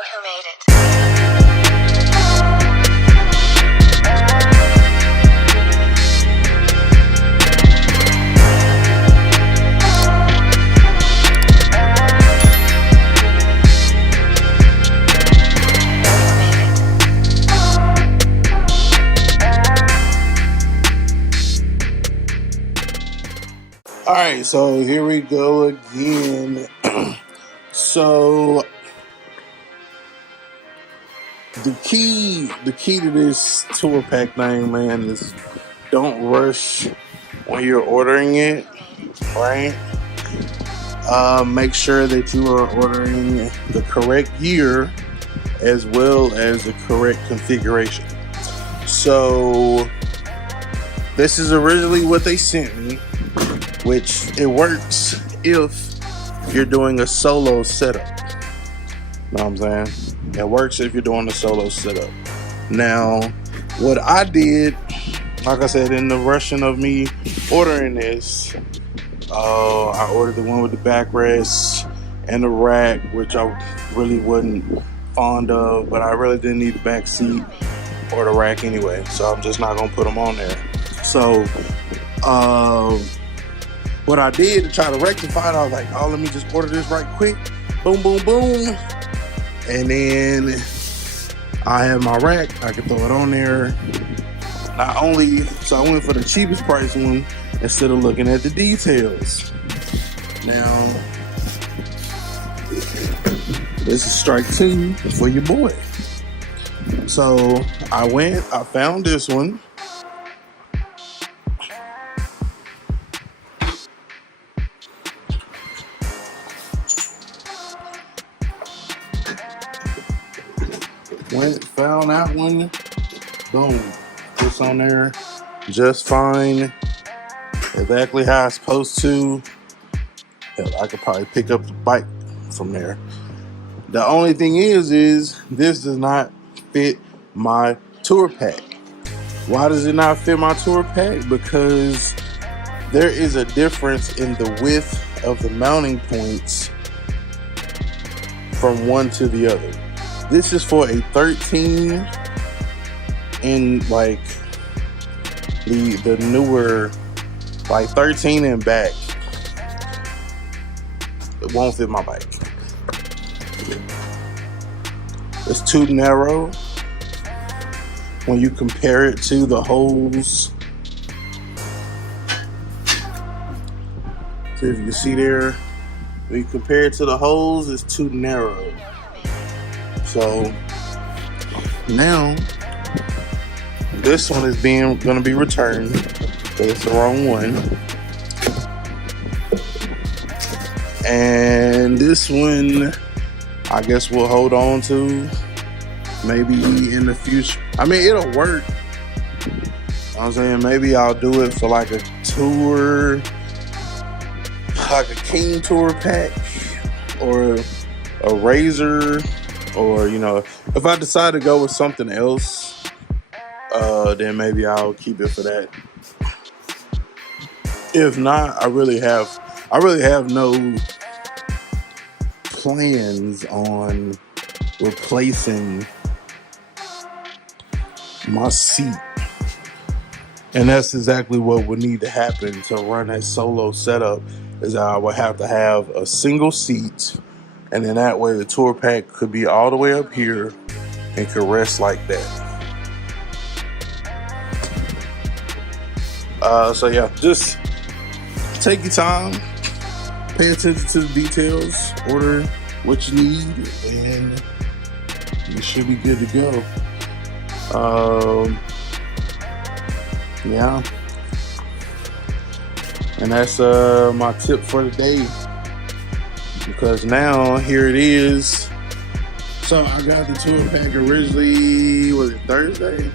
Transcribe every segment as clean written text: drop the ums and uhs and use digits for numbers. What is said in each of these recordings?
who made it. All right, so here we go again. So the key to this tour pack thing, man, is don't rush when you're ordering it, right? Make sure that you are ordering the correct year as well as the correct configuration. So this is originally what they sent me, which it works if you're doing a solo setup. Know what I'm saying? It works if you're doing a solo setup. Now, what I did, like I said, in the rushing of me ordering this, I ordered the one with the backrest and the rack, which I really wasn't fond of, but I really didn't need the back seat or the rack anyway, so I'm just not gonna put them on there. So, what I did to try to rectify it, I was like, oh, let me just order this right quick. Boom, boom, boom. And then I have my rack. I can throw it on there. Not only, so I went for the cheapest price one instead of looking at the details. Now, this is strike two for your boy. So I found this one. Found that one, boom, it's on there just fine, exactly how it's supposed to. Hell, I could probably pick up the bike from there. The only thing is this does not fit my tour pack. Why does it not fit my tour pack? Because there is a difference in the width of the mounting points from one to the other. This is for a 13 in like the newer, like 13 and back. It won't fit my bike. It's too narrow when you compare it to the holes. So if you can see there, when you compare it to the holes, it's too narrow. So now this one is going to be returned because it's the wrong one, and this one I guess we'll hold on to maybe in the future. I mean, it'll work. You know what I'm saying, maybe I'll do it for like a tour, like a King tour pack or a Razor. Or, you know, if I decide to go with something else, then maybe I'll keep it for that. If not, I really have no plans on replacing my seat. And that's exactly what would need to happen to run that solo setup, is I would have to have a single seat. And then that way the tour pack could be all the way up here and could rest like that. So yeah, just take your time, pay attention to the details, order what you need, and you should be good to go. Yeah. And that's my tip for the day. Because now, here it is. So I got the tour pack originally, was it Thursday?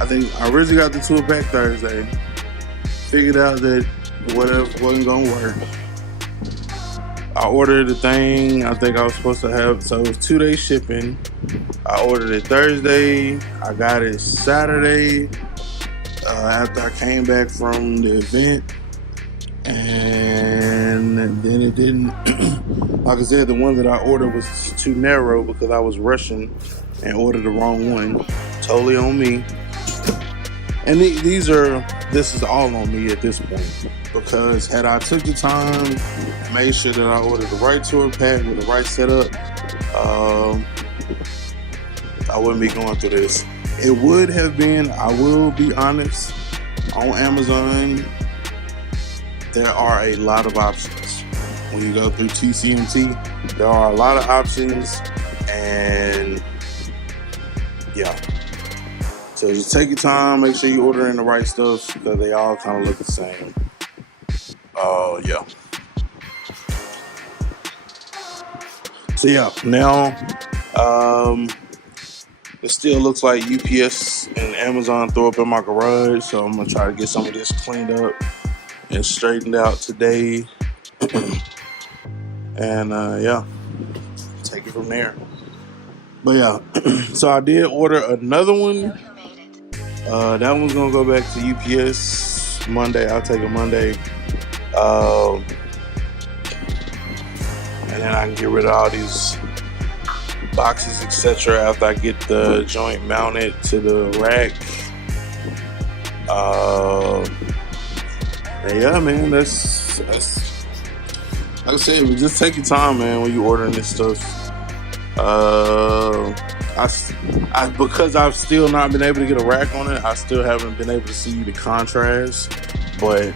I think I originally got the tour pack Thursday. Figured out that whatever wasn't gonna work. I ordered the thing, I think I was supposed to have, so it was 2-day shipping. I ordered it Thursday, I got it Saturday, after I came back from the event. And and then it didn't. Like I said, the one that I ordered was too narrow because I was rushing and ordered the wrong one. Totally on me. And this is all on me at this point, because had I took the time and made sure that I ordered the right tour pack with the right setup, I wouldn't be going through this. It would have been, I will be honest, on Amazon, there are a lot of options. When you go through TCMT, there are a lot of options, and yeah. So just take your time, make sure you order in the right stuff, because they all kind of look the same. Yeah. So yeah, now it still looks like UPS and Amazon throw up in my garage, so I'm gonna try to get some of this cleaned up and straightened out today. And yeah, take it from there. But yeah, so I did order another one. That one's gonna go back to UPS Monday. I'll take it Monday. And then I can get rid of all these boxes, etc. after I get the joint mounted to the rack. And yeah, man, that's like I said, just take your time, man, when you ordering this stuff. Because I've still not been able to get a rack on it, I still haven't been able to see the contrast, but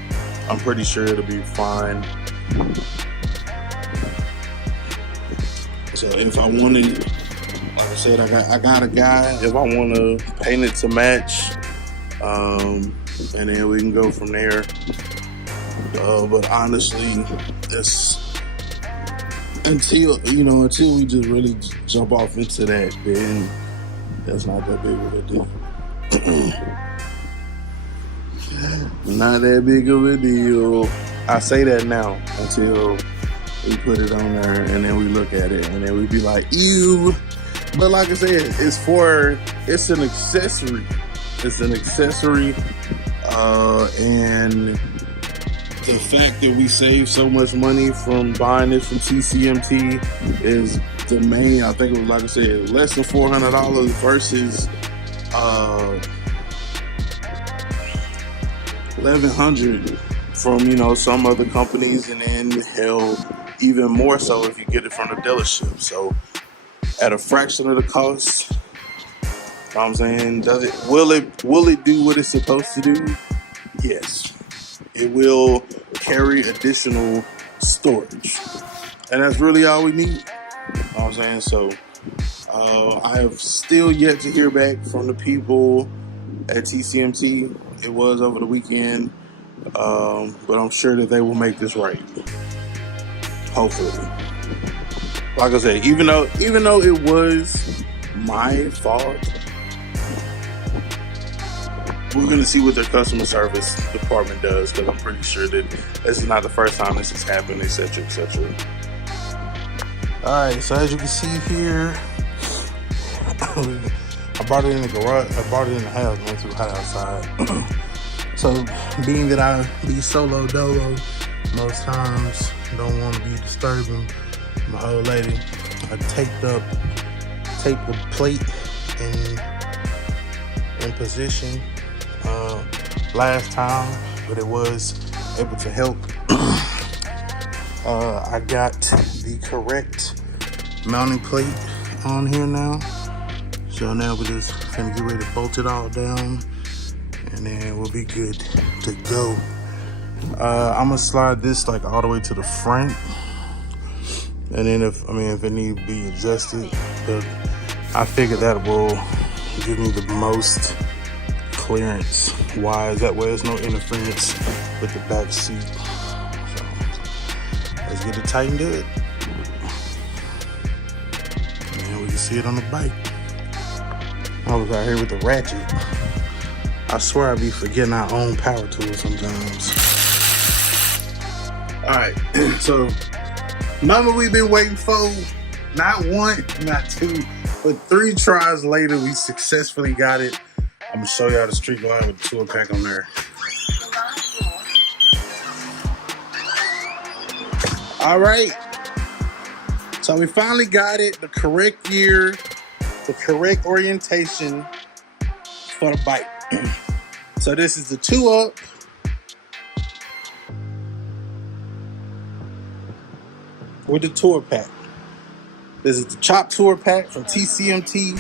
I'm pretty sure it'll be fine. So if I wanted, like I said, I got a guy. If I want to paint it to match, and then we can go from there. But honestly, until we just really jump off into that, then that's not that big of a deal. Not that big of a deal. I say that now until we put it on there and then we look at it and then we be like, ew. But like I said, it's an accessory. It's an accessory, and the fact that we save so much money from buying this from TCMT is the main. I think it was, like I said, less than $400 versus $1,100 from some other companies, and then hell, even more so if you get it from the dealership. So at a fraction of the cost. You know what I'm saying? Will it do what it's supposed to do? Yes. It will carry additional storage. And that's really all we need. You know what I'm saying? So I have still yet to hear back from the people at TCMT. It was over the weekend. But I'm sure that they will make this right. Hopefully. Like I said, even though it was my fault, we're going to see what their customer service department does, because I'm pretty sure that this is not the first time this has happened, etc., etc. Alright, so as you can see here, I brought it in the garage. I brought it in the house, man. It's too hot outside. So, being that I be solo dolo most times, don't want to be disturbing my old lady, I taped the plate in position last time, but it was able to help. I got the correct mounting plate on here now, so now we're just gonna get ready to bolt it all down, and then we'll be good to go. I'm gonna slide this like all the way to the front, and then if it needs to be adjusted, but I figured that will give me the most clearance wise. That way there's no interference with the back seat. So let's get it tightened up, and then we can see it on the bike. I was out here with the ratchet. I swear I be forgetting our own power tools sometimes. Alright, so mama, we've been waiting for not one, not two, but 3 tries later, we successfully got it. I'm gonna show y'all the street glide with the tool pack on there. All right. So we finally got it. The correct year, the correct orientation for the bike. So this is the 2-up. With the tour pack. This is the Chop Tour Pack from TCMT.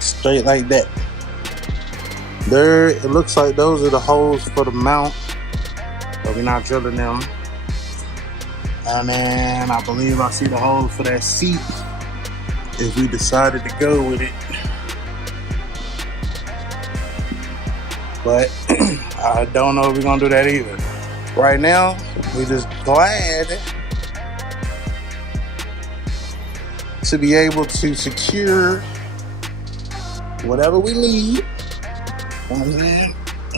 Straight like that. There, it looks like those are the holes for the mount, but we're not drilling them. And then I believe I see the holes for that seat if we decided to go with it. But I don't know if we're gonna do that either. Right now, we're just glad to be able to secure whatever we need. You know what I'm saying?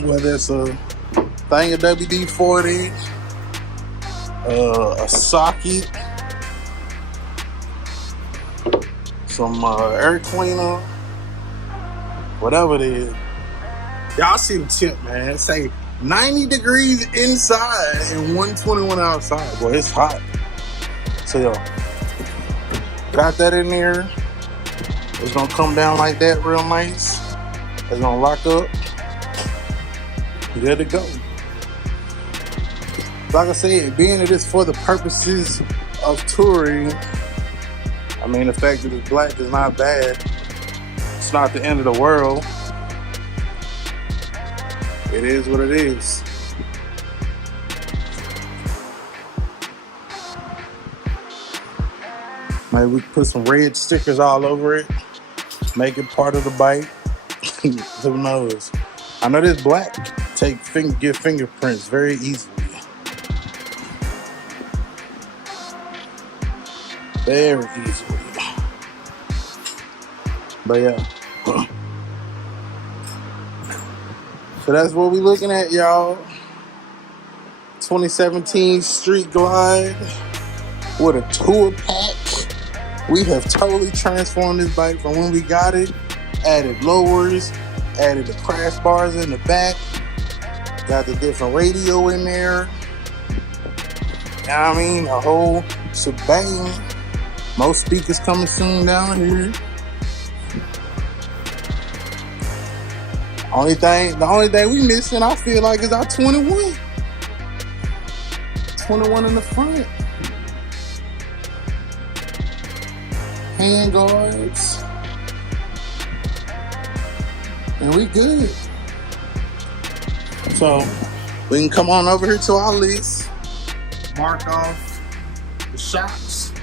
Whether it's a thing of WD-40, a socket, some air cleaner, whatever it is. Y'all see the tip, man. It say 90 degrees inside and 121 outside. Boy, it's hot. So, yo, got that in there. It's gonna come down like that real nice. It's gonna lock up. Good to go. Like I said, being it is for the purposes of touring, I mean, the fact that it's black is not bad. It's not the end of the world. It is what it is. Maybe we can put some red stickers all over it. Make it part of the bike. Who knows? I know this black. Get fingerprints very easily. Very easily. But yeah. So that's what we're looking at, y'all. 2017 Street Glide with a tour pack. We have totally transformed this bike from when we got it. Added lowers, added the crash bars in the back, got the different radio in there. You know what I mean? A whole shebang. Most speakers coming soon down here. The only thing we missing, I feel like, is our 21. 21 in the front. Hand guards. And we good. So we can come on over here to our list. Mark off the shocks.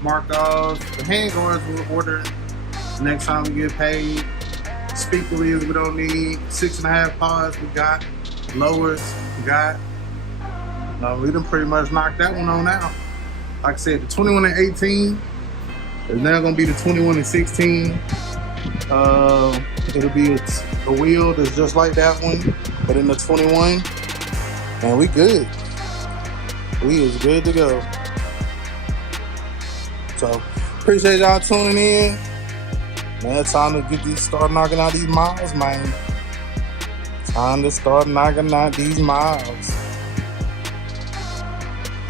Mark off the hand guards we'll order next time we get paid. Speaker wheels we don't need. 6.5 pods we got. Lowers we got. No, we done pretty much knocked that one on out. Like I said, the 21 and 18 is now gonna be the 21 and 16. It'll be a wheel that's just like that one, but in the 21. And we good. We is good to go. So appreciate y'all tuning in. Man, it's time to start knocking out these miles, man. Time to start knocking out these miles.